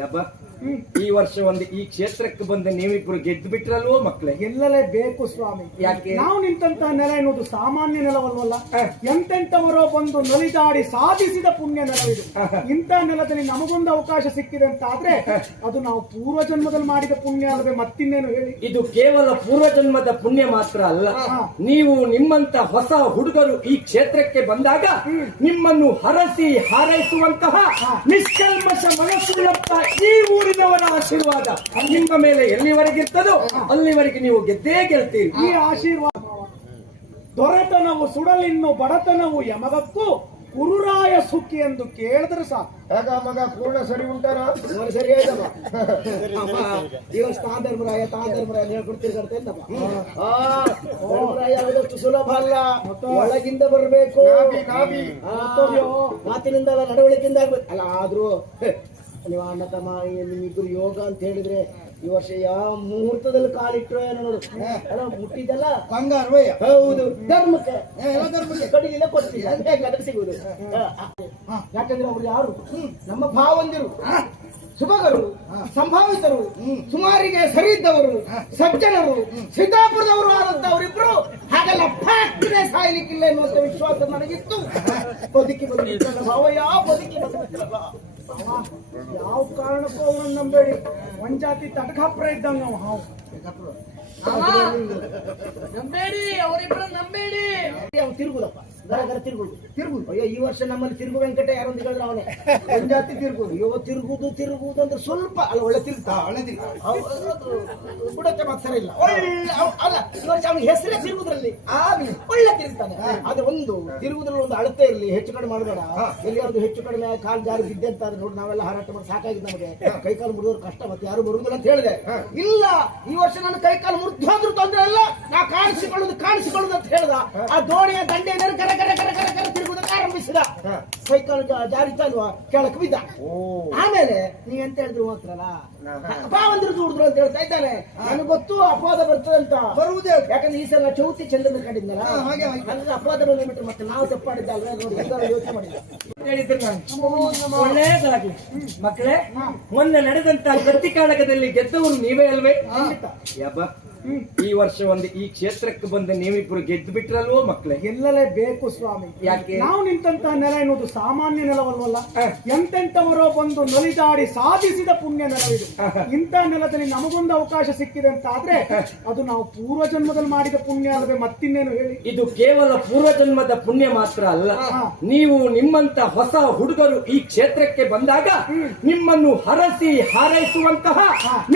ಯಬ್ಬ ಈ ವರ್ಷ ಈ ಕ್ಷೇತ್ರಕ್ಕೆ ಬಂದ ನೀವಿಬ್ರು ಗೆದ್ದು ಬಿಟ್ರಲ್ವೋ ಮಕ್ಕಳೇ? ಗೆಲ್ಲಲೇಬೇಕು ಸ್ವಾಮಿ. ಯಾಕೆ? ನಾವು ನಿಂತಹ ನೆಲ ಎನ್ನುವುದು ಸಾಮಾನ್ಯ ನೆಲವಲ್ವಲ್ಲ. ಎಂತೆಂಟವರೋ ಬಂದು ನಲಿದಾಡಿ ಸಾಧಿಸಿದ ಪುಣ್ಯ ನೆಲವಿದು. ಇಂಥ ನೆಲದಲ್ಲಿ ನಮಗೊಂದು ಅವಕಾಶ ಸಿಕ್ಕಿದೆ ಅಂತ ಆದ್ರೆ ಅದು ನಾವು ಪೂರ್ವ ಜನ್ಮದಲ್ಲಿ ಮಾಡಿದ ಪುಣ್ಯ ಅಲ್ಲದೆ ಮತ್ತಿನ್ನೇನು ಹೇಳಿ. ಇದು ಕೇವಲ ಪೂರ್ವ ಜನ್ಮದ ಪುಣ್ಯ ಮಾತ್ರ ಅಲ್ಲ. ನೀವು ನಿಮ್ಮಂತ ಹೊಸ ಹುಡುಗರು ಈ ಕ್ಷೇತ್ರಕ್ಕೆ ಬಂದಾಗ ನಿಮ್ಮನ್ನು ಹರಸಿ ಹಾರೈಸುವಂತಹ ನಿಷ್ಕಲ್ಮಶ ಮನಸ್ಸುಳ್ಳಂತ ಈ ಊರಿನವರ ಆಶೀರ್ವಾದ ನಿಮ್ಮ ಮೇಲೆ ಎಲ್ಲಿವರೆಗಿರ್ತದೋ ಅಲ್ಲಿವರೆಗೆ ನೀವು ಗೆದ್ದೇ ಗೆಲ್ತೀರಿ. ಈ ಆಶೀರ್ವಾದ ದೊರೆತನವು ಸುಡಲಿನ್ನು ಬಡತನವು ಯಮಗಕ್ಕೂ ಕುರುರಾಯ ಸುಖಿ ಎಂದು ಕೇಳಿದ್ರೆ ಸಾಕು. ಆಗ ಮಗ ಪೂರ್ಣ ಸರಿ ಉಂಟಾರ? ಸರಿ ಆಯ್ತಮ್ಮ. ಇವತ್ತು ತಾಧರ್ಮರಾಯ ಹೇಳ್ಕೊಡ್ತಿರ್ತಾರೆ ಆದಷ್ಟು ಸುಲಭ ಅಲ್ಲ. ಒಳಗಿಂದ ಬರಬೇಕು, ಮಾತಿನಿಂದ ಅಲ್ಲ ನಡವಳಿಕೆಯಿಂದ ಆಗ್ಬೇಕು ಅಲ್ಲ. ಆದ್ರೂ ನೀವು ಅಣ್ಣ ತಮ್ಮ ನಿಮ್ಮಿಬ್ರು ಯೋಗ ಅಂತ ಹೇಳಿದ್ರೆ ಈ ವರ್ಷ ಯಾವ ಮುಹೂರ್ತದಲ್ಲಿ ಕಾಲಿಟ್ರು ಏನೋ ನೋಡು. ಅಲ್ಲ ಮುಟ್ಟಿದ್ದಲ್ಲ ಬಂಗಾರವಯ್ಯ. ಹೌದು, ಧರ್ಮಕ್ಕೆ ಕಡಿಲಿಲ್ಲ ಕೊಡ್ತಿಲ್ಲ ಅದ್ರ ಸಿಗುವುದು. ಯಾಕಂದ್ರೆ ಅವ್ರು ಯಾರು ನಮ್ಮ ಭಾವಂದಿರು, ಶುಭಗರು, ಸಂಭಾವಿತರು, ಸುಮಾರಿಗೆ ಸರಿಯಿದ್ದವರು, ಸಜ್ಜನರು, ಸಿದ್ದಾಪುರದವರು ಆದಂತವರಿಬ್ರು ಹಾಗೆಲ್ಲ ಫ್ಯಾಕ್ಟ್ರಿ ಸಾಯ್ಲಿಕ್ಕಿಲ್ಲ ಎನ್ನುವಂತ ವಿಶ್ವಾಸ ನನಗಿತ್ತು. ಬದುಕಿ ಬಂದಿದ್ದ ಭಾವ ಯಾವ ಬದುಕಿ ಬಂದಿದ್ರಲ್ಲ. ಯಾವ ಕಾರಣಕ್ಕೂ ಅವರನ್ನು ನಂಬೇಡಿ. ಒಂದ್ ಜಾತಿ ತಟಕಾಪ್ರ ಇದ್ದಂಗ ನಾವು ಹಾವು ನಂಬೇಡಿ, ಅವರಿಬ್ಬರು ನಂಬೇಡಿ. ಅವ್ನು ತಿರುಗುದಪ್ಪ, ಗರ ತಿರುಗುದು. ಅಯ್ಯೋ ಈ ವರ್ಷ ನಮ್ಮಲ್ಲಿ ತಿರುಗು ವೆಂಕಟ ಯಾರೊಂದು ಹೇಳಿದ್ರೆ ಅವನೇ ಒಂದ್ ಜಾತಿ ತಿರುಗುದು. ಅಯ್ಯೋ ತಿರುಗುದು ಅಂದ್ರೆ ಸ್ವಲ್ಪ ಅಲ್ಲ, ಒಳ್ಳೆ ತಿರುಗ್ತಾ ಬಿಡಕ್ಕೆ ಮಾತ್ರ ಇಲ್ಲ. ಅಲ್ಲ ಈ ವರ್ಷ ಅವ್ನಿಗೆ ಹೆಸರೇ ತಿರುಗುದ್ರಲ್ಲಿ ಒಳ್ಳೆ ತಿರುಗ್ತಾನೆ. ಆದ್ರೆ ಒಂದು ತಿರುಗುದ್ರಲ್ಲಿ ಒಂದು ಅಳತೆ ಇರಲಿ, ಹೆಚ್ಚು ಕಡಿಮೆ ಮಾಡಬೇಡ. ಎಲ್ಲಿಯಾದ್ರು ಹೆಚ್ಚು ಕಡಿಮೆ ಕಾಲು ಜಾರಿ ಬಿದ್ದೆ ಅಂತ ನೋಡಿ ನಾವೆಲ್ಲ ಹಾರಾಟ ಮಾಡಿ ಸಾಕಾಗಿದೆ ನಮಗೆ. ಕೈಕಾಲು ಮುರಿದವ್ರು ಕಷ್ಟ, ಮತ್ತೆ ಯಾರು ಬರುವುದಿಲ್ಲ ಅಂತ ಹೇಳಿದೆ. ಇಲ್ಲ, ಈ ವರ್ಷ ನನ್ನ ಕೈಕಾಲು ಮುರಿದ್ರೂ ತೊಂದ್ರೆ ಅಲ್ಲ, ನಾ ಕಾಣಿಸಿಕೊಳ್ಳುದು ಅಂತ ಹೇಳ್ದ. ಆ ದೋಣಿಯ ದಂಡೆ ಕರ ಕರ ಕರ ಕರ ಕರ ತಿರುಗುದಕ್ಕೆ ಆರಂಭಿಸಿದ. ಕೈಕಾಲು ಜಾರಿತ ಅಲ್ವಾ, ಕೆಳಕ್ಕೆ ಬಿದ್ದ. ಆಮೇಲೆ ನೀವ್ ಎಂತ ಹೇಳಿದ್ರು ಮಾತ್ರಲ್ಲ ಬಾವಂದ್ರು ದುಡಿದ್ರು ಅಂತ ಹೇಳ್ತಾ ಇದ್ದಾನೆ. ನನಗೆ ಗೊತ್ತು ಅಪವಾದ ಬರ್ತದೆ ಅಂತ. ಬರುವುದೇ ಯಾಕಂದ್ರೆ ಈ ಸಲ ಚೌತಿ ಚಂದ್ರನ ಕಂಡಿದ್ನಲ್ಲ, ಹಾಗೆ ಅಪವಾದ ಬಂದ್ಬಿಟ್ರೆ ಮತ್ತೆ ನಾವು ತಪ್ಪಾಡಿದ್ದಲ್ವೇ ನೋಡಿ ಎಲ್ಲರೂ ಯೋಚನೆ ಮಾಡಿದ್ದ. ಹೇಳಿದ್ರು ನಾನು ಒಳ್ಳೆಯದಾಗ್ಲಿ ಮಕ್ಕಳೇ. ಮೊನ್ನೆ ನಡೆದಂತ ಕತ್ತಿ ಕಾಳಗದಲ್ಲಿ ಗೆದ್ದವರು ನೀವೇ ಅಲ್ವೇ? ಯಬ್ಬ ಈ ವರ್ಷ ಈ ಕ್ಷೇತ್ರಕ್ಕೆ ಬಂದ ನೀವಿಬ್ರು ಗೆದ್ದು ಬಿಟ್ರಲ್ವೋ ಮಕ್ಕಳೇ? ಗೆಲ್ಲಲೇಬೇಕು ಸ್ವಾಮಿ. ಯಾಕೆ? ನಾವು ನಿಂತಹ ನೆಲ ಎನ್ನುವುದು ಸಾಮಾನ್ಯ ನೆಲವಲ್ವಲ್ಲ. ಎಂತೆಂಟವರೋ ಬಂದು ನಲಿದಾಡಿ ಸಾಧಿಸಿದ ಪುಣ್ಯ ನೆಲವಿದು. ಇಂಥ ನೆಲದಲ್ಲಿ ನಮಗೊಂದು ಅವಕಾಶ ಸಿಕ್ಕಿದೆ ಅಂತ ಆದ್ರೆ ಅದು ನಾವು ಪೂರ್ವ ಜನ್ಮದಲ್ಲಿ ಮಾಡಿದ ಪುಣ್ಯ ಅಲ್ಲದೆ ಮತ್ತಿನ್ನೇನು ಹೇಳಿ. ಇದು ಕೇವಲ ಪೂರ್ವ ಜನ್ಮದ ಪುಣ್ಯ ಮಾತ್ರ ಅಲ್ಲ. ನೀವು ನಿಮ್ಮಂತ ಹೊಸ ಹುಡುಗರು ಈ ಕ್ಷೇತ್ರಕ್ಕೆ ಬಂದಾಗ ನಿಮ್ಮನ್ನು ಹರಸಿ ಹಾರೈಸುವಂತಹ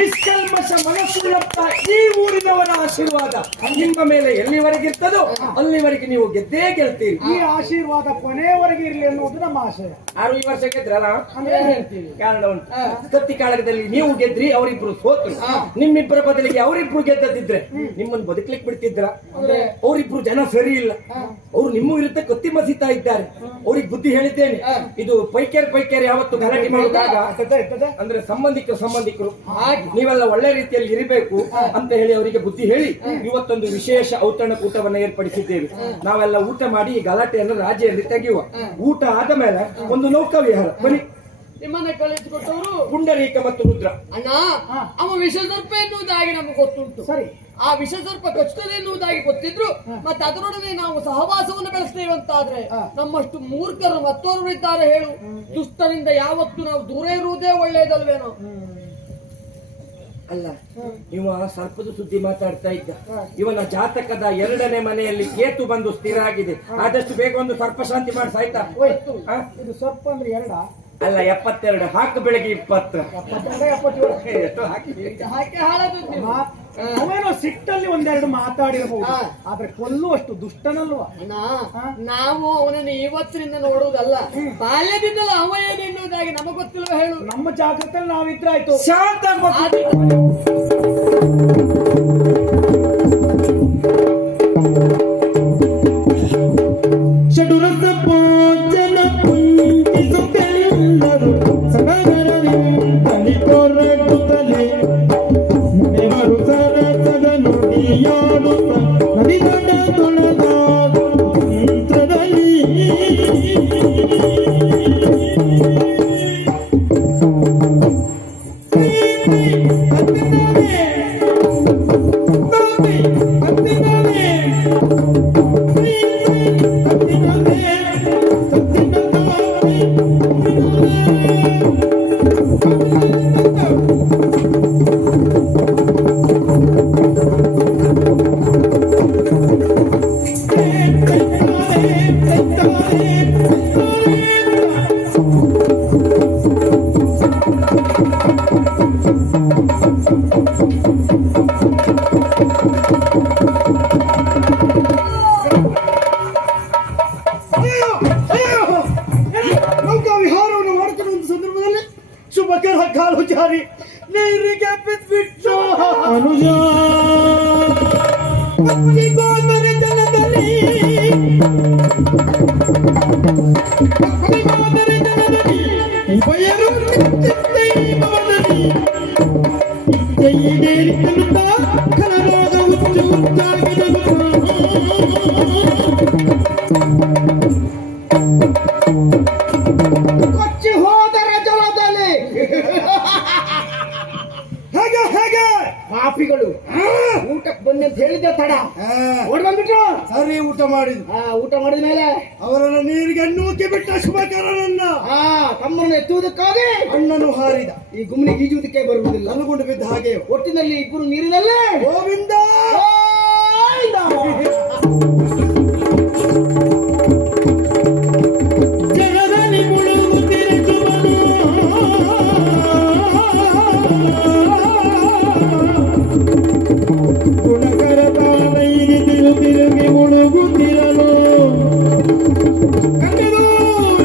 ನಿಷ್ಕಲ್ಮಶ ಮನಸ್ಸುಳ್ಳಂತ ಈ ಊರಿನವರ ಆಶೀರ್ವಾದ ನಿಮ್ಮ ಮೇಲೆ ಎಲ್ಲಿವರೆಗಿರ್ತದೋ ಅಲ್ಲಿವರೆಗೆ ನೀವು ಗೆದ್ದೇ ಗೆಲ್ತೀರಿ. ಈ ಆಶೀರ್ವಾದ ಕೊನೆಯವರೆಗೆ ಇರಲಿ ಅನ್ನೋದು ನಮ್ಮ ಆಶಯ. ಯಾರು ಈ ವರ್ಷ ಗೆದ್ರಲ್ಲ ಅಂದ್ರೆ ಹೇಳ್ತೀವಿ. ಕಾರಣ ಉಂಟು. ಕತ್ತಿ ಕಾಳಗದಲ್ಲಿ ನೀವು ಗೆದ್ರಿ, ಅವರಿಬ್ರು ಸೋತ್ರು. ನಿಮ್ಮಿಬ್ಬರ ಬದಲಿಗೆ ಅವರಿಬ್ರು ಗೆದ್ದದಿದ್ರೆ ನಿಮ್ಮನ್ನು ಬದುಕಲಿಕ್ಕೆ ಬಿಡ್ತಿದ್ರ? ಅವರಿಬ್ರು ಜನ ಸರಿ ಇಲ್ಲ. ಅವ್ರು ನಿಮ್ಮ ವಿರುದ್ಧ ಕತ್ತಿ ಮಸೀತಾ ಇದ್ದಾರೆ. ಅವ್ರಿಗೆ ಬುದ್ಧಿ ಹೇಳಿದ್ದೇನೆ. ಇದು ಪೈಕೇರ್ ಯಾವತ್ತು ಗಲಾಟೆ ಮಾಡಿದಾಗ ಅಂದ್ರೆ ಸಂಬಂಧಿಕರು ನೀವೆಲ್ಲ ಒಳ್ಳೆ ರೀತಿಯಲ್ಲಿ ಇರಬೇಕು ಅಂತ ಹೇಳಿ ಅವರಿಗೆ ಬುದ್ಧಿ ಹೇಳಿ ಇವತ್ತೊಂದು ವಿಶೇಷ ಔತಣಕೂಟವನ್ನು ಏರ್ಪಡಿಸಿದ್ದೇವೆ. ನಾವೆಲ್ಲ ಊಟ ಮಾಡಿ ಈ ಗಲಾಟೆಯನ್ನು ರಾಜ್ಯದಲ್ಲಿ ತೆಗೆಯುವ. ಊಟ ಆದ ಮೇಲೆ ಒಂದು ನೌಕಾ ವಿಹಾರ. ಬನ್ನಿ. ನಿಮ್ಮನ್ನ ಕಳಿಸಿಕೊಟ್ಟವರು ಪುಂಡರೀಕ ಮತ್ತು ರುದ್ರ. ಅಣ್ಣ, ಅವ ವಿಷಸರ್ಪ ಎನ್ನುವುದಾಗಿ ನಮಗೆ ಗೊತ್ತುಂಟು. ಸರಿ, ಆ ವಿಷಸರ್ಪ ಕಚ್ಚುತ್ತದೆ ಎನ್ನುವುದಾಗಿ ಗೊತ್ತಿದ್ರು ಮತ್ತೆ ಅದರೊಡನೆ ನಾವು ಸಹವಾಸವನ್ನು ಬೆಳೆಸ್ತೇವೆ ಅಂತಾದ್ರೆ ನಮ್ಮಷ್ಟು ಮೂರ್ಖರು ಮತ್ತೋರ್ವರು ಇದ್ದಾರೆ ಹೇಳು. ದುಷ್ಟರಿಂದ ಯಾವತ್ತೂ ನಾವು ದೂರ ಇರುವುದೇ ಒಳ್ಳೆಯದಲ್ವೇನೋ. ಅಲ್ಲ, ಇವ ಸರ್ಪದ ಸುದ್ದಿ ಮಾತಾಡ್ತಾ ಇದ್ದ. ಇವನ ಜಾತಕದ 2ನೇ ಮನೆಯಲ್ಲಿ ಕೇತು ಬಂದು ಸ್ಥಿರ ಆಗಿದೆ. ಆದಷ್ಟು ಬೇಗ ಒಂದು ಸರ್ಪ ಶಾಂತಿ ಮಾಡಿ ಸಾಯ್ತಾ. ಇದು ಸ್ವಲ್ಪ ಅಂದ್ರೆ 2 ಅಲ್ಲ 72 ಹಾಕು, ಬೆಳಗ್ಗೆ 20 ಎಷ್ಟು ಹಾಕಿ ಹಾಳಾದದ್ದು. ಅವೇನೋ ಸಿಟ್ಟಲ್ಲಿ ಒಂದೆರಡು ಮಾತಾಡಿರಬಹುದು, ಆದ್ರೆ ಕೊಲ್ಲುವಷ್ಟು ದುಷ್ಟನಲ್ವಾ. ನಾವು ಅವನನ್ನು ಇವತ್ತಿನಿಂದ ನೋಡುವುದಲ್ಲ, ಬಾಲ್ಯದಿಂದಲೂ ಅವ ಏನೆನ್ನುವುದಾಗಿ ನಮಗೆ ಗೊತ್ತಿಲ್ವ ಹೇಳು. ನಮ್ಮ ಜಾಗೃತಿಯಲ್ಲಿ ನಾವಿದ್ರಾಯ್ತು. ಶಾಂತ ಷಡುರಸ ಪೋಚನ ಕುಂತಿಸುತ್ತೆಲ್ಲರೂ ಸಗರರಿಂದಲಿ ಕೊರಗುತ್ತಲೇ ನೆವರು ಸರಸದ ನುಡಿಯಾಡುತ್ತ ನದಿಗಡ ತೊಳೆದ ಮಂತ್ರದಲ್ಲಿ ನೌಕಾ ವಿಹಾರವನ್ನು ಮಾಡುತ್ತಿರುವ ಒಂದು ಸಂದರ್ಭದಲ್ಲಿ ಶುಭಕರ ಕಾಲು ಜಾರಿ ನೀರಿಗೆ ಬಿದ್ಬಿಟ್ಟು ಅನುಜ ಗೋಮರ ಜಲದಲ್ಲಿ ಉಭಯರು ಕನರಾಗ ಹುಚ್ಚು ಕೊಚ್ಚಿ ಹೋದರ ಜಲದಲ್ಲಿ ಹೇಗೆ ಹೇಗೆ ಪಾಪಿಗಳು ಊಟಕ್ಕೆ ಬನ್ನಿ ಅಂತ ಹೇಳಿದ್ದೆ ತಡ ಓಡ್ ಬಂದ್ಬಿಟ್ರು. ಸರಿ ಊಟ ಮಾಡಿದ್ರು ಊಟ ಮಾಡಿದ ಮೇಲೆ ಅವರನ್ನ ನೀರಿಗೆ ನೂಕಿ ಬಿಟ್ಟ ಶುಭಕರನನ್ನ ತಮ್ಮನ್ನು ಎತ್ತುವುದಕ್ಕಾಗಿ ಅಣ್ಣನು ಹಾರಿದ ಈ ಗುಮ್ಮಿಗೆ ಈಜುವುದಕ್ಕೆ ಬರುವುದಿಲ್ಲ. ಅನುಗೊಂಡು ಬಿದ್ದ ಹಾಗೆ ಒಟ್ಟಿನಲ್ಲಿ ಇಬ್ಬರು ನೀರಿನಲ್ಲೇ ಗೋವಿಂದ ಜಗದಲ್ಲಿ ಮುಳುಗುತ್ತಿರುವನು ಗುಣಕರ ತಾನೈಗೆ ತಿರುಗಿ ಮುಳುಗುತ್ತಿರಲು ಕಣ್ಣು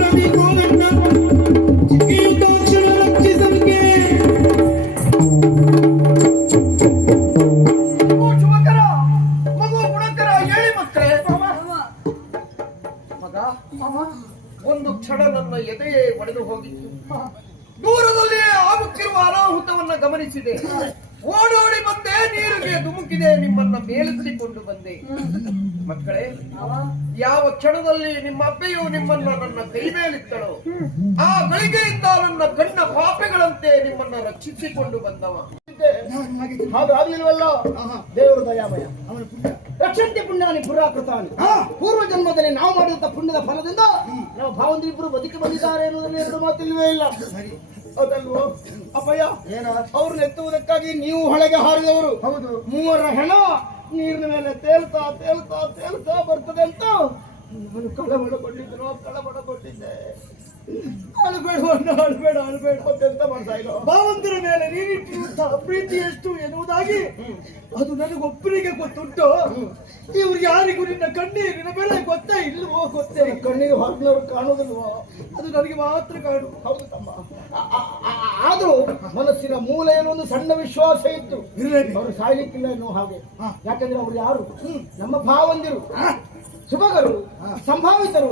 ರವಿ ಗೋವಿಂದ ಚಿಕ್ಕಿಯುತ್ತಾಕ್ಷಣ ರಕ್ಷಿಸಲಿಕ್ಕೆ ಶುಭಕರ ಮಗು ಗುಣಕರ ಹೇಳಿ ಮಕ್ಕಳೇ. ಮಗ ಒಂದು ಕ್ಷಣ ನನ್ನ ಎದೆಯೇ ಒಡೆದು ಹೋಗಿತ್ತು. ದೂರದಲ್ಲಿಯೇ ಆಗುತ್ತಿರುವ ಅನಾಹುತವನ್ನ ಗಮನಿಸಿದೆ. ಓಡೋಡಿ ಬಂದೆ, ನೀರಿಗೆ ಧುಮುಕಿದೆ, ನಿಮ್ಮನ್ನ ಮೇಲೆತ್ತಿಕೊಂಡು ಬಂದೆ. ಮಕ್ಕಳೇ, ಯಾವ ಕ್ಷಣದಲ್ಲಿ ನಿಮ್ಮ ಅಪ್ಪೆಯು ನಿಮ್ಮನ್ನ ನನ್ನ ಕೈ ಮೇಲಿತ್ತಳೋ ಆ ಗಳಿಗೆಯಿಂದ ನನ್ನ ಕಣ್ಣ ಪಾಪೆಗಳಂತೆ ನಿಮ್ಮನ್ನ ರಕ್ಷಿಸಿಕೊಂಡು ಬಂದವ. ಹಾಗಾಗ್ಲಿಲ್ವಲ್ಲ, ದೇವರು ದಯಾಮಯ, ಅವನ ಪುಣ್ಯ ರಕ್ಷಂತೆ ಪುಣ್ಯಾನಿ ಪುರಾಕೃತಾನಿ. ಪೂರ್ವ ಜನ್ಮದಲ್ಲಿ ನಾವು ಮಾಡಿದಂತ ಪುಣ್ಯದ ಫಲದಿಂದ ನಾವು ಭಾವಂದ್ರಿಬ್ರು ಬದುಕಿ ಬಂದಿದ್ದಾರೆ ಎನ್ನುವುದರಲ್ಲಿ ಎರಡು ಮಾತಿಲ್ವೇ ಇಲ್ಲ. ಅದಲ್ವೋ ಅಪ್ಪಯ್ಯ, ಅವ್ರನ್ನ ಎತ್ತುವುದಕ್ಕಾಗಿ ನೀವು ಹೊಳೆಗೆ ಹಾರಿದವರು. ಹೌದು, ಮೂವರ ಹೆಣ ನೀರಿನ ಮೇಲೆ ತೇಲ್ತಾ ತೇಲ್ತಾ ತೇಲ್ತಾ ಬರ್ತದೆ ಅಂತ ನಾನು ಕಳವಳಗೊಂಡಿದ್ದೆ. ಅಳ್ಬೇಡ ಅಂತ ಮಾಡ್ತಾ ಇಲ್ಲ. ಭಾವಂತರ ಮೇಲೆ ನೀನಿಟ್ಟಿರುವಂತಹ ಪ್ರೀತಿ ಎಷ್ಟು ಎನ್ನುವುದಾಗಿ ಅದು ನನಗೊಬ್ಬರಿಗೆ ಗೊತ್ತುಂಟು. ಇವ್ರು ಯಾರಿಗೂ ನಿನ್ನ ಕಣ್ಣೀರಿನ ಬೆಲೆ ಗೊತ್ತೇ ಇಲ್ವೋ? ಗೊತ್ತೇ. ಕಣ್ಣಿಗೆ ಹೊರನವ್ರು ಕಾಣುವುದಿಲ್ವೋ? ಅದು ನನಗೆ ಮಾತ್ರ ಕಾಣು. ಹೌದು ತಮ್ಮ. ಆದ್ರೂ ಮನಸ್ಸಿನ ಮೂಲೆಯಲ್ಲಿ ಒಂದು ಸಣ್ಣ ವಿಶ್ವಾಸ ಇತ್ತು, ಅವರು ಸಾಯ್ಲಿಕ್ಕಿಲ್ಲ ಎನ್ನುವ ಹಾಗೆ. ಯಾಕಂದ್ರೆ ಅವರು ಯಾರು? ನಮ್ಮ ಭಾವಂದಿರು, ಶುಭಕರು, ಸಂಭಾವಿತರು,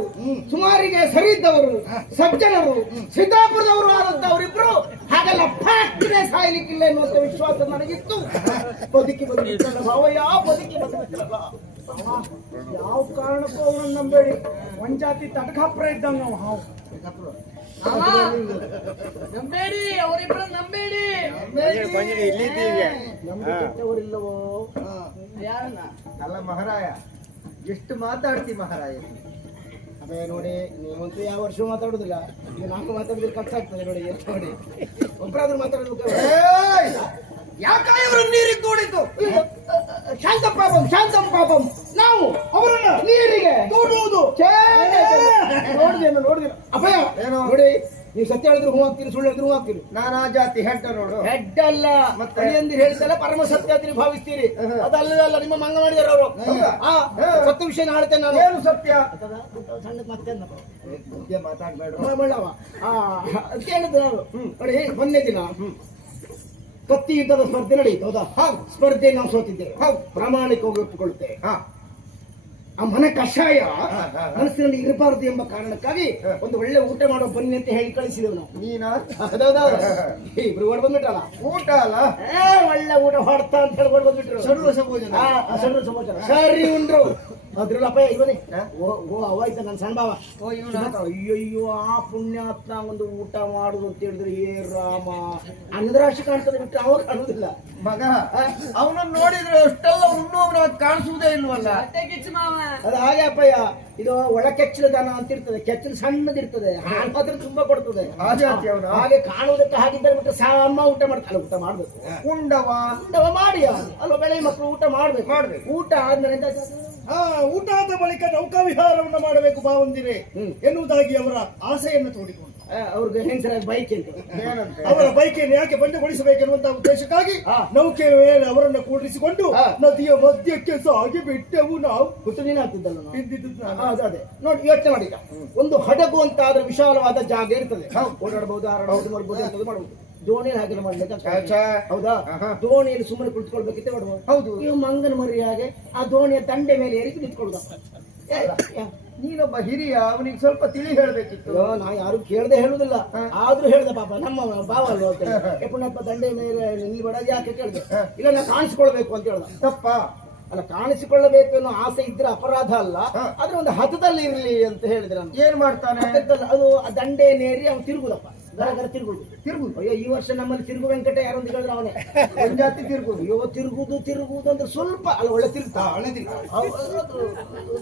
ಸುಮಾರಿಗೆ ಸರಿದ್ದವರು, ಸಜ್ಜನರು, ಸಿದ್ದಾಪುರದವರು ಆದಂತ ಅವರಿಬ್ರು ಹಾಗೆಲ್ಲ ಫ್ಯಾಕ್ಟ್ರಿ ಸಾಯ್ಲಿಕ್ಕಿಲ್ಲ ಎನ್ನುವಂತ ವಿಶ್ವಾಸ ನನಗಿತ್ತು. ಬದುಕಿ ಬಂದಿದ್ದಲ್ಲ ಭಾವಯ್ಯ, ಬದುಕಿ ಬಂದಿದ್ದಲ್ಲ. ಯಾವ ಕಾರಣಕ್ಕೂ ಅವನನ್ನು ನಂಬೇಡಿ. ಒಂಜಾತಿ ತಟಕಾಪ್ರ ಇದ್ದಂಗ ನಾವು. ಹಾವು ನಂಬೇಡಿ, ಅವರಿಬ್ಬರು ನಂಬೇಡಿ. ನಂಬಿಕೆಯವರಿಲ್ಲವೋ? ಯಾರನ್ನ? ಅಲ್ಲ ಮಹಾರಾಯ, ಎಷ್ಟು ಮಾತಾಡ್ತಿ ಮಹಾರಾಯ. ಅದೇ ನೋಡಿ, ನೀವಂತೂ ಯಾವ ವರ್ಷವೂ ಮಾತಾಡುದಿಲ್ಲ. ಈಗ ನಾನು ಮಾತಾಡಿದ್ರೆ ಕಷ್ಟ ಆಗ್ತದೆ ನೋಡಿ. ಎಷ್ಟು ನೋಡಿ, ಒಬ್ಬರಾದ್ರೂ ಮಾತಾಡಬೇಕು. ಯಾಕಾಯವರು ನೀರಿಗೆ ನೋಡಿದ್ದು? ಶಾಂತಂ ಪಾಪಂ ನಾವು ಅವರನ್ನ ನೀರಿಗೆ ನೋಡುವುದು. ನೋಡಿದೇನು ಅಭಯ ನೋಡಿ, ನೀವು ಸತ್ಯ ಹೇಳಿದ್ರು ಹೂ ಹಾಕ್ತೀರಿ, ಸುಳ್ಳು ಹೇಳಿದ್ರು ಹೂ ಹಾಕ್ತೀರಿ. ನಾನಾ ಜಾತಿ ಹೆಡ್ಡ ನೋಡು. ಹೆಡ್ ಅಲ್ಲ, ಮತ್ತೆ ಹೇಳ್ತಲ್ಲ ಪರಮ ಸತ್ಯ ಅಂತ ನೀವು ಭಾವಿಸ್ತೀರಿ. ಅದಲ್ಲ, ನಿಮ್ಮ ಮಂಗ ಮಾಡಿದಾರೆ ಅವರು. ಸತ್ಯ ವಿಷಯ ಹೇಳ್ತೇನೆ ನಾನು. ಏನು ಸತ್ಯ? ಸಣ್ಣ ಮತ್ತೆ ಮಾತಾಡ್ಬೇಡ. ಕೇಳಿದ್ರು ಅವರು. ನೋಡಿ, ಮೊನ್ನೆ ದಿನ ಕತ್ತಿ ಯುದ್ಧದ ಸ್ಪರ್ಧೆ ನಡೆಯಿತು. ಹೌದಾ? ಸ್ಪರ್ಧೆ ನಾವು ಸೋತಿದ್ದೇವೆ. ಪ್ರಾಮಾಣಿಕವಾಗಿ ಒಪ್ಪಿಕೊಳ್ಳುತ್ತೇವೆ. ಆ ಮನ ಕಷಾಯ ಮನಸ್ಸಿನಲ್ಲಿ ಇರಬಾರದು ಎಂಬ ಕಾರಣಕ್ಕಾಗಿ ಒಂದು ಒಳ್ಳೆ ಊಟ ಮಾಡೋ ಬನ್ನಿ ಅಂತ ಹೇಳಿ ಕಳಿಸಿದೆವು ನಾವು. ಇಬ್ರು ಓಡ್ ಬಂದ್ಬಿಟ್ರಲ್ಲ. ಊಟ ಅಲ್ಲ, ಒಳ್ಳೆ ಊಟ ಹೊಡ್ತಾ ಅಂತ ಹೇಳಿ ಓಡ್ ಬಂದ್ಬಿಟ್ರು. ಷಡ್ರಸ ಭೋಜನ. ಸರಿ ಉಂಡ್ರು. ಅದ್ರಲ್ಲಪ್ಪ ಇವನೇ ಓ ಅವಾಯ್ತ ನನ್ನ ಸಣ್ಣ ಭಾವ ಅಯ್ಯಯ್ಯೋ ಆ ಪುಣ್ಯಾತ್ಮ ಒಂದು ಊಟ ಮಾಡುದು ಅಂತ ಹೇಳಿದ್ರೆ ಏ ರಾಮ ಅನ್ನದ ರಾಶಿ ಕಾಣ್ತದೆ ಬಿಟ್ಟು ಅವ ಕಾಣುದಿಲ್ಲ ಮಗ ಅವನನ್ನು ನೋಡಿದ್ರೆ ಅಷ್ಟೆಲ್ಲ ಉಣ್ಣುವವನ ಕಾಣಿಸುವುದೇ ಇಲ್ವಲ್ಲ. ಅದು ಹಾಗೆ ಅಪ್ಪಯ್ಯ, ಇದು ಒಳ ಕೆಚ್ಚಲ ದನ ಅಂತ ಇರ್ತದೆ, ಕೆಚ್ಚಲು ಸಣ್ಣದಿರ್ತದೆ, ಹಾಲು ಮಾತ್ರ ತುಂಬಾ ಕೊಡ್ತದೆ. ಹಾಗೆ ಕಾಣುವುದಕ್ಕೆ ಹಾಗಿದ್ದರೆ ಬಿಟ್ಟು ಅಮ್ಮ ಊಟ ಮಾಡ್ತಾಳೆ, ಊಟ ಮಾಡ್ಬೇಕು, ಉಂಡವ ಮಾಡಿ ಅಲ್ವ ಬೆಳೆ ಮಕ್ಕಳು ಊಟ ಮಾಡ್ಬೇಕು. ಊಟ ಆದ್ಮೇಲೆ ಊಟ ಆದ ಬಳಿಕ ನೌಕಾ ವಿಹಾರವನ್ನು ಮಾಡಬೇಕು ಭಾವಂದಿರೆ ಎನ್ನುವುದಾಗಿ ಅವರ ಆಸೆಯನ್ನು ತೋಡಿಕೊಂಡು ಅವ್ರಿಗೆ ಹೆಂಗಸರ ಬೈಕ್ ಅಂತ ಅವರ ಬೈಕೆಯನ್ನು ಯಾಕೆ ಬಂಡಗೊಳಿಸಬೇಕೆನ್ನುವಂತಹ ಉದ್ದೇಶಕ್ಕಾಗಿ ನೌಕೆ ಮೇಲೆ ಅವರನ್ನು ಕೂಡಿಸಿಕೊಂಡು ನದಿಯ ಮಧ್ಯಕ್ಕೆ ಸಾಗಿ ಬಿಟ್ಟೆವು. ನಾವು ನೀನು ಆಗ್ತಿದ್ದಲ್ಲ ಅದೇ ನೋಡಿ, ಯೋಚನೆ ಮಾಡಿ. ಒಂದು ಹಡಗು ಅಂತ ಆದ್ರೆ ವಿಶಾಲವಾದ ಜಾಗ ಇರ್ತದೆ, ಓಡಾಡಬಹುದು, ಹಾರಾಡಬಹುದು, ಮಾಡ್ಬೋದು, ಎಂತದ್ದು ಮಾಡ್ಬೋದು. ದೋಣಿಯಲ್ಲಿ ಹಾಗೆಲ್ಲ ಮಾಡ್ಲಿಕ್ಕೆ ಹೌದಾ? ದೋಣಿಯಲ್ಲಿ ಸುಮ್ಮನೆ ಕುಳಿತುಕೊಳ್ಬೇಕಿತ್ತೆ ಮಾಡ್ಬೋದು. ಹೌದು, ನೀವು ಮಂಗನ ಮರಿ ಹಾಗೆ ಆ ದೋಣಿಯ ದಂಡೆ ಮೇಲೆ ಏರಿಕೆ ನಿಂತ್ಕೊಳ್ಳುದಪ್ಪ. ನೀನೊಬ್ಬ ಹಿರಿಯ, ಅವನಿಗೆ ಸ್ವಲ್ಪ ತಿಳಿ ಹೇಳ್ಬೇಕಿತ್ತು. ನಾ ಯಾರು ಕೇಳದೆ ಹೇಳುದಿಲ್ಲ, ಆದ್ರೂ ಹೇಳ್ದೆ ಪಾಪ ನಮ್ಮ ಭಾವ ಅಲ್ವ ಪುಣ್ಯಪ್ಪ ದಂಡೆ ಮೇಲೆ ನಿಲ್ಬೇಡ, ಯಾಕೆ ಕೇಳಿದೆ. ಇಲ್ಲ ನಾ ಕಾಣಿಸ್ಕೊಳ್ಬೇಕು ಅಂತ ಹೇಳ್ದ. ತಪ್ಪ ಅಲ್ಲ, ಕಾಣಿಸಿಕೊಳ್ಳಬೇಕು ಅನ್ನೋ ಆಸೆ ಇದ್ರೆ ಅಪರಾಧ ಅಲ್ಲ, ಆದ್ರೆ ಒಂದು ಹತದಲ್ಲಿ ಇರ್ಲಿ ಅಂತ ಹೇಳಿದ್ರೆ ನಾನು. ಏನ್ ಮಾಡ್ತಾನೆ ಅದು ದಂಡೆ ನೇರಿ ಅವ್ನು ತಿರುಗುದಪ್ಪ, ಗರ ತಿರುಗುದು. ಅಯ್ಯೋ ಈ ವರ್ಷ ನಮ್ಮಲ್ಲಿ ತಿರುಗು ವೆಂಕಟ ಯಾರೊಂದು ಹೇಳಿದ್ರೆ ಅವನೇ ಒಂದ್ ಜಾತಿ ತಿರುಗುದು. ಅಯ್ಯೋ ತಿರುಗುದು ಅಂದ್ರೆ ಸ್ವಲ್ಪ ಅಲ್ಲ, ಒಳ್ಳೆ ತಿರುಗ್ತಾ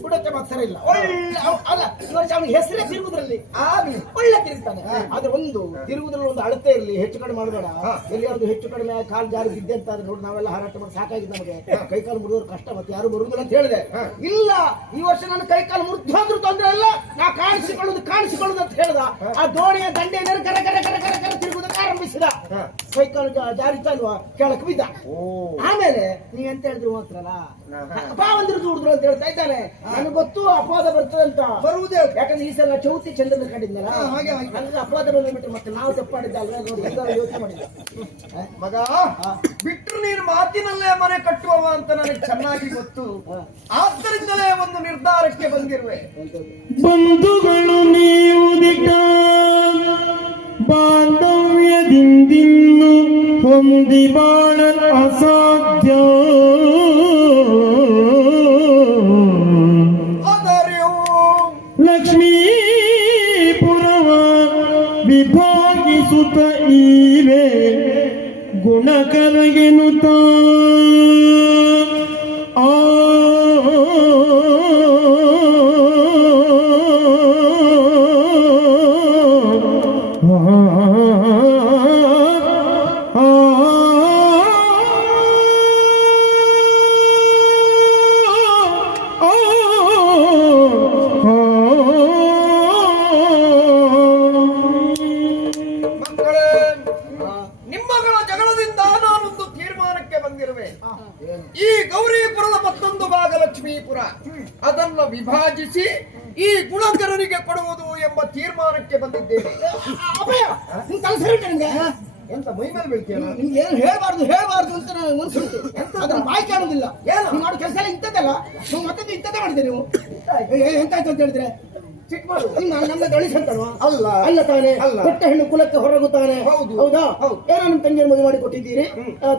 ಬುಡಕ್ಕೆ ಮಾತ್ರ ಇಲ್ಲ, ಅಲ್ಲ ಈ ವರ್ಷ ಅವನಿಗೆ ಹೆಸರೇ ತಿರುಗುದ್ರಲ್ಲಿ ಒಳ್ಳೆ ತಿರುಗ್ತಾನೆ. ಆದ್ರೆ ಒಂದು ತಿರುಗುದ್ರಲ್ಲಿ ಒಂದು ಅಳತೆ ಇರ್ಲಿ, ಹೆಚ್ಚು ಕಡಿಮೆ ಮಾಡಬೇಡ. ಎಲ್ಲಿಯಾದ್ರು ಹೆಚ್ಚು ಕಡಿಮೆ ಕಾಲು ಜಾರಿ ಬಿದ್ದೆ ಅಂತ ಆದ್ರೆ ನೋಡಿ, ನಾವೆಲ್ಲ ಹಾರಾಟ ಮಾಡಿ ಸಾಕಾಗಿದೆ, ನಮಗೆ ಕೈಕಾಲು ಮುರಿದವ್ರು ಕಷ್ಟ, ಮತ್ತೆ ಯಾರು ಬರುವುದಿಲ್ಲ ಅಂತ ಹೇಳಿದೆ. ಇಲ್ಲ, ಈ ವರ್ಷ ನನ್ನ ಕೈಕಾಲು ಮುರಿದ್ರು ತೊಂದ್ರೆ ಇಲ್ಲ, ನಾ ಕಾಣಿಸಿಕೊಳ್ಳುದು ಅಂತ ಹೇಳ್ದ. ಆ ದೋಣಿಯ ದಂಡೆ ಕರ ತಿರುಗುದಕ್ಕೆ ಆರಂಭಿಸಿದ. ಕೈಕಾಲು ಜಾರಿತಾ ಇಲ್ವಾ, ಕೆಳಕ್ಕೆ ಬಿದ್ದ. ಆಮೇಲೆ ನೀವ್ ಎಂತ ಹೇಳಿದ್ರು ಮಾತ್ರಲ್ಲ, ಬಾವಂದ್ರು ದುಡಿದ್ರು ಅಂತ ಹೇಳ್ತಾ ಇದ್ದಾನೆ. ನನಗೆ ಗೊತ್ತು ಅಪವಾದ ಬರ್ತದೆ ಅಂತ, ಬರುವುದೇ ಯಾಕಂದ್ರೆ ಈ ಸಲ ಚೌತಿ ಚಂದ್ರನ ಕಂಡಿದ್ನಲ್ಲ, ನನಗೆ ಅಪವಾದ ಬಂದ್ಬಿಟ್ರೆ ಮತ್ತೆ ನಾವು ತಪ್ಪಾಡಿದ್ದಲ್ವ ನೋಡಿ ಯೋಚನೆ ಮಾಡಿದ್ದ. ಮಗ ಬಿಟ್ರು ನೀನು ಮಾತಿನಲ್ಲೇ ಮನೆ ಕಟ್ಟುವವ ಅಂತ ನನಗೆ ಚೆನ್ನಾಗಿ ಗೊತ್ತು. ಆದ್ದರಿಂದಲೇ ಒಂದು ನಿರ್ಧಾರಕ್ಕೆ ಬಂದಿರುವೆ. ಬಂಧುಗಳು ನೀವು ಬಾಂಧವ್ಯದಿಂದಿನ್ನು ಹೊಂದಿ ಬಾಳಲು ಅಸಾಧ್ಯ. ಲಕ್ಷ್ಮೀಪುರವ ವಿಭಾಗಿಸುತ್ತ ಈವೆ ಗುಣಕರಗೆನುತ ನಿಮ್ಮಗಳ ಜಗಳದಿಂದ ನಾನೊಂದು ತೀರ್ಮಾನಕ್ಕೆ ಬಂದಿರುವೆ. ಈ ಗೌರಿಪುರದ ಮತ್ತೊಂದು ಭಾಗ ಲಕ್ಷ್ಮೀಪುರ, ಅದನ್ನು ವಿಭಾಗಿಸಿ ಈ ಗುಣಕರನಿಗೆ ಕೊಡುವುದು ಎಂಬ ತೀರ್ಮಾನಕ್ಕೆ ಬಂದಿದ್ದೇನೆ. ಎಂತ ಮೈ ಮೇಲೆ ಬೀಳ್ತೀಯ? ನಿಮ್ಗೆ ಏನು ಹೇಳ್ಬಾರ್ದು ಅಂತ ನಾನು ಮನಸ್ಸುಂಟು, ಅದನ್ನ ಬಾಯಿ ಕೇಳೋದಿಲ್ಲ. ನೀವು ಮಾಡೋ ಕೆಲಸ ಎಲ್ಲ ಇಂಥದ್ದಲ್ಲ, ನೀವು ಮತ್ತೆ ಇಂಥದ್ದೇ ಮಾಡಿದೆ. ನೀವು ಎಂತಾಯ್ತು ಅಂತ ಹೇಳಿದ್ರೆ ನಮ್ಮ ದಳಿಸಂತಲ್ವಾ? ಅಲ್ಲ ತಾನೆ, ಕೊಟ್ಟ ಹೆಣ್ಣು ಕುಲಕ್ಕೆ ಹೊರಗುತ್ತಾನೆ. ಹೌದಾ? ಏನೋ ನಿಮ್ ತಂಗಿಯನ್ನು ಮದುವೆ ಮಾಡಿ ಕೊಟ್ಟಿದ್ದೀರಿ,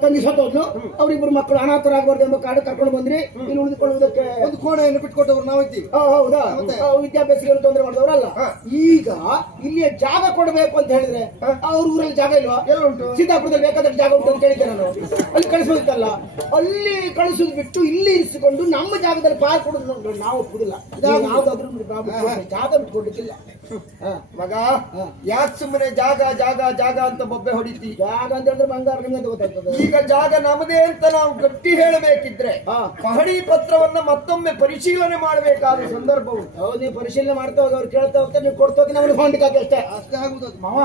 ತಂಗಿ ಸತ್ತೋದ್ಲು, ಅವರಿಬ್ಬರು ಮಕ್ಕಳು ಅನಾಥರಾಗಬಾರ್ದು ಎಂಬ ಕಾಡು ಕರ್ಕೊಂಡು ಬಂದ್ರಿ. ಇಲ್ಲಿ ಉಳಿದುಕೊಳ್ಳುವುದಕ್ಕೆ ಒಂದು ಕೋಣೆಯನ್ನು ಬಿಟ್ಕೊಟ್ಟವ್ರು ನಾವಿದ್ದೀವಿ. ಹೌದಾ? ವಿದ್ಯಾಭ್ಯಾಸಕ್ಕೆ ತೊಂದರೆ ಮಾಡಿದವರಲ್ಲ. ಈಗ ಇಲ್ಲಿಯ ಜಾಗ ಕೊಡಬೇಕು ಅಂತ ಹೇಳಿದ್ರೆ ಅವ್ರ ಊರಲ್ಲಿ ಜಾಗ ಇಲ್ವಾ? ಎಲ್ಲ ಉಂಟು. ಸಿದ್ದಾಪುರದಲ್ಲಿ ಬೇಕಾದಷ್ಟು ಜಾಗ ಉಂಟು ಅಂತ ಕೇಳಿದ್ದೆ ನಾನು. ಅಲ್ಲಿ ಕಳಿಸೋದಿತ್ತಲ್ಲ, ಅಲ್ಲಿ ಕಳಿಸೋದು ಬಿಟ್ಟು ಇಲ್ಲಿ ಇರಿಸಿಕೊಂಡು ನಮ್ಮ ಜಾಗದಲ್ಲಿ ಪಾಲ್ ಕೊಡೋದು ನಾವು ಒಪ್ಪುದಿಲ್ಲ. ಯಾವ್ದಾದ್ರು ಜಾಗ ಬಿಟ್ಕೊಡ್ಲಿಕ್ಕಿಲ್ಲ. ಮಗ ಯಾಕೆ ಸುಮ್ಮನೆ ಜಾಗ ಅಂತ ಬೊಬ್ಬೆ ಹೊಡಿತಿ? ಜಾಗ ಅಂತ ಹೇಳಿದ್ರೆ ಬಂಗಾರ ನಿಮ್ಗೆ ಗೊತ್ತಾಗ್ತದೆ. ಈಗ ಜಾಗ ನಮ್ಮದೇ ಅಂತ ನಾವು ಗಟ್ಟಿ ಹೇಳಬೇಕಿದ್ರೆ ಪಹಣಿ ಪತ್ರವನ್ನ ಮತ್ತೊಮ್ಮೆ ಪರಿಶೀಲನೆ ಮಾಡಬೇಕಾದ ಸಂದರ್ಭ ಉಂಟು. ಹೌದು, ನೀವು ಪರಿಶೀಲನೆ ಮಾಡ್ತಾ ಹೋಗಿ, ಅವ್ರು ಕೇಳ್ತಾ ಹೋಗ್ತಾರೆ, ನೀವು ಕೊಡ್ತಾ ಹೋಗಿ ನಮಗೆ ಹೊಂದಿಕಾಗಿ ಅಷ್ಟೇ ಆಗುದು. ಮಾವ,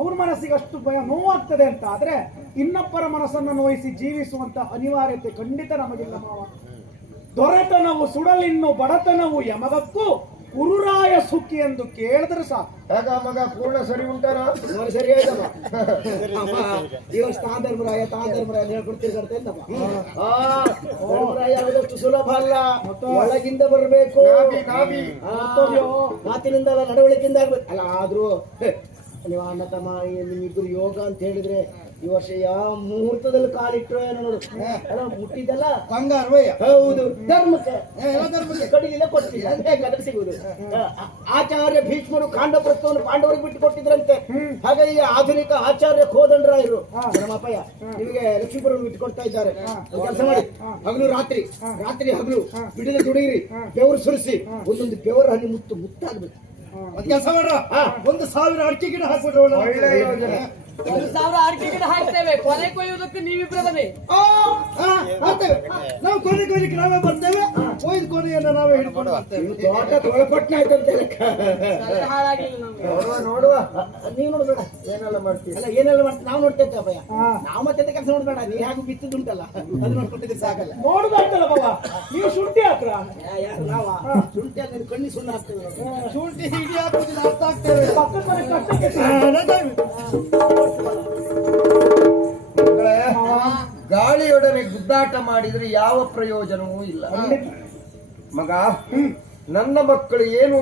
ಅವ್ರ ಮನಸ್ಸಿಗೆ ಅಷ್ಟು ಭಯ ನೋವಾಗ್ತದೆ ಅಂತ ಆದ್ರೆ ಇನ್ನೊಬ್ಬರ ಮನಸ್ಸನ್ನು ನೋಯಿಸಿ ಜೀವಿಸುವಂತ ಅನಿವಾರ್ಯತೆ ಖಂಡಿತ ನಮಗಿಲ್ಲ ಮಾವ. ದೊರೆತನವು ಸುಡಲಿನ್ನು ಬಡತನವು ಯಮಗಕ್ಕೂ ಉರುರಾಯ ಸುಖಿ ಎಂದು ಕೇಳಿದ್ರೆ ಸಾಕು. ಯಾಕ ಮಗ ಪೂರ್ಣ ಸರಿ ಉಂಟಾರ? ಸರಿ ಆಯ್ತಮ್ಮ. ಇವಾಗ ತಾಂಧರ್ಮರಾಯ ಹೇಳ್ಕೊಡ್ತಿರ್ತಾ ಇದ್ದಪ್ಪ. ಧರ್ಮರಾಯ ಆಗೋದಷ್ಟು ಸುಲಭ ಅಲ್ಲ, ಒಳಗಿಂದ ಬರಬೇಕು, ಮಾತಿನಿಂದ ಅಲ್ಲ ನಡವಳಿಕೆಯಿಂದ ಆಗ್ಬೇಕು. ಅಲ್ಲ ಆದ್ರೂ ನೀವು ಅಣ್ಣ ತಮ್ಮ ನಿಮ್ಮಿಬ್ಬರು ಯೋಗ ಅಂತ ಹೇಳಿದ್ರೆ ಈ ವರ್ಷ ಯಾವ ಮುಹೂರ್ತದಲ್ಲಿ ಕಾಲಿಟ್ರು ಏನೋ ನೋಡು ಅಲ್ಲ ಮುಟ್ಟಿದ್ದಲ್ಲ ಬಂಗಾರವಯ್ಯ ಹೌದು ಧರ್ಮಕ್ಕೆ ಕಡಿಲಿಲ್ಲ ಕೊಟ್ಟಿಲ್ಲ ಅಂತ ಹೇಗಾದ್ರೆ ಸಿಗುವುದು ಆಚಾರ್ಯ ಭೀಷ್ಮರು ಕಾಂಡಪ್ರಸ್ಥವನ್ನು ಪಾಂಡವರಿಗೆ ಬಿಟ್ಟು ಕೊಟ್ಟಿದ್ರಂತೆ ಹಾಗೆ ಈ ಆಧುನಿಕ ಆಚಾರ್ಯ ಕೋದಂಡರಾಯರು ನಮ್ಮಪ್ಪಯ್ಯ ನಿಮಗೆ ಲಕ್ಷ್ಮೀಪುರವನ್ನು ಬಿಟ್ಟು ಕೊಡ್ತಾ ಇದ್ದಾರೆ ಕೆಲಸ ಮಾಡಿ ಹಗಲು ರಾತ್ರಿ ರಾತ್ರಿ ಹಗಲು ಬಿಡದೆ ದುಡಿಯಿರಿ ಬೆವರು ಸುರಿಸಿ ಒಂದೊಂದು ಬೆವರ ಹನಿ ಮುತ್ತಾಗ್ಬೇಕು ಒಂದ್ ಕೆಲಸ ಮಾಡ್ರ 1,000 ಅಡಿಕೆ ಗಿಡ ಹಾಕ್ಬಿಟ್ರೆ ಒಳ್ಳೆ ಯೋಜನೆ. 1,000 ಅಡಿಕೆ ಗಿಡ ಹಾಕ್ತೇವೆ, ಕೊನೆ ಕೊಯ್ಯುವುದಕ್ಕೆ ನೀವಿಬ್ರು ಬನ್ನಿ. ಹಾಕ್ತೇವೆ. ನಾವು ಕೊನೆಗೆ ನಾವೇ ಬರ್ತೇವೆ, ಕೊಯ್ದು ಕೊನೆಯನ್ನ ನಾವೇ ಹಿಡ್ಕೊಂಡು ಬರ್ತೇವೆ. ತೋಟ ತೊಳಪಟ್ನ ಆಯ್ತಂತೆ ತಲೆ ಹಾಳಾಗಿಲ್ಲ ನಮ್ಗೆ. ನೋಡುವ ನೀವು ನೋಡ್ಬೇಡ ಏನೆಲ್ಲ ಮಾಡ್ತೀವಿ ಅಲ್ಲ ಏನೆಲ್ಲ ಮಾಡ್ತೀವಿ ನಾವು ನೋಡ್ತೇವೆ ಅಪ್ಪಯ್ಯ ನಾವು ಮತ್ತೆ ಕೆಲಸ ನೋಡ್ಬೇಡ ನೀ ಹೇಗೂ ಬಿತ್ತುದುಂಟಲ್ಲ ಅದು ನೋಡ್ಕೊಟ್ಟಿದ್ರೆ ಸಾಕಲ್ಲ ನೋಡುದಾಯ್ತಲ್ಲ ಬಾಬಾ, ನೀವು ಶುಂಠಿ ಹಾಕ್ರ ಯಾರು ನಾವ ಶುಂಠಿ ಅಲ್ಲಿ ಕಣ್ಣಿ ಸುಣ್ಣ ಹಾಕ್ತೇವೆ ಶುಂಠಿ ಹೀಗೆ ಹಾಕುದಿಲ್ಲ ಅರ್ಥ ಆಗ್ತೇವೆ. ಪಕ್ಕದ ಮನೆ ಕಷ್ಟಕ್ಕೆ ಗಾಳಿಯೊಡನೆ ಗುದ್ದಾಟ ಮಾಡಿದ್ರೆ ಯಾವ ಪ್ರಯೋಜನವೂ ಇಲ್ಲ ಮಗ. ನನ್ನ ಮಕ್ಕಳು ಏನು